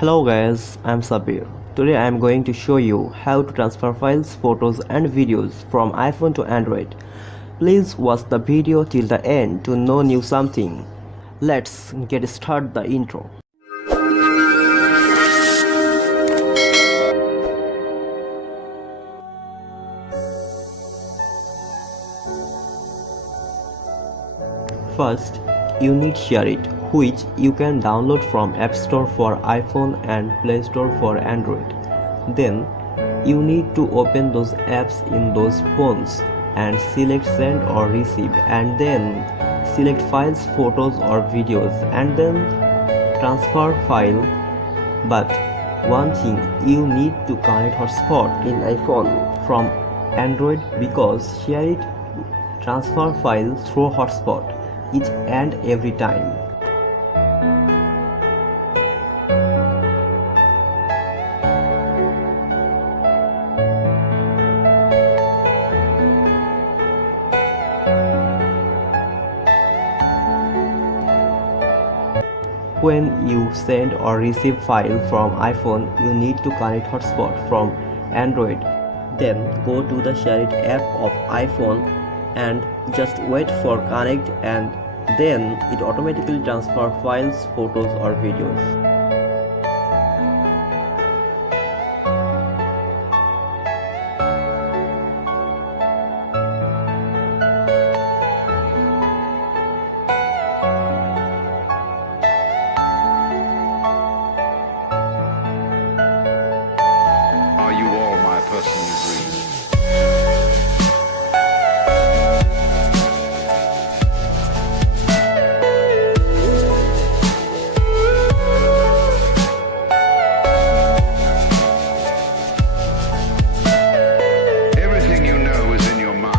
Hello guys, I'm Sabir. Today I'm going to show you how to transfer files, photos and videos from iPhone to Android. Please watch the video till the end to know new something. Let's get start the intro. First, you need shareit, which you can download from App Store for iPhone and Play Store for Android. Then, you need to open those apps in those phones and select send or receive, and then select files, photos or videos, and then transfer file. But one thing, you need to connect hotspot in iPhone from Android because shareit transfer file through hotspot each and every time. When you send or receive file from iPhone, you need to connect hotspot from Android. Then go to the shareit app of iPhone and just wait for connect, and then it automatically transfer files, photos or videos. Are you all my personal dreams? Everything you know is in your mind.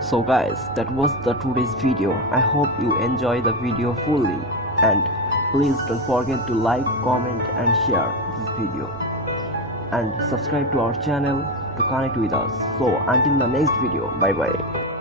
So guys, that was the today's video. I hope you enjoy the video fully, and please don't forget to like, comment and share this video, and subscribe to our channel to connect with us. So until the next video, bye bye.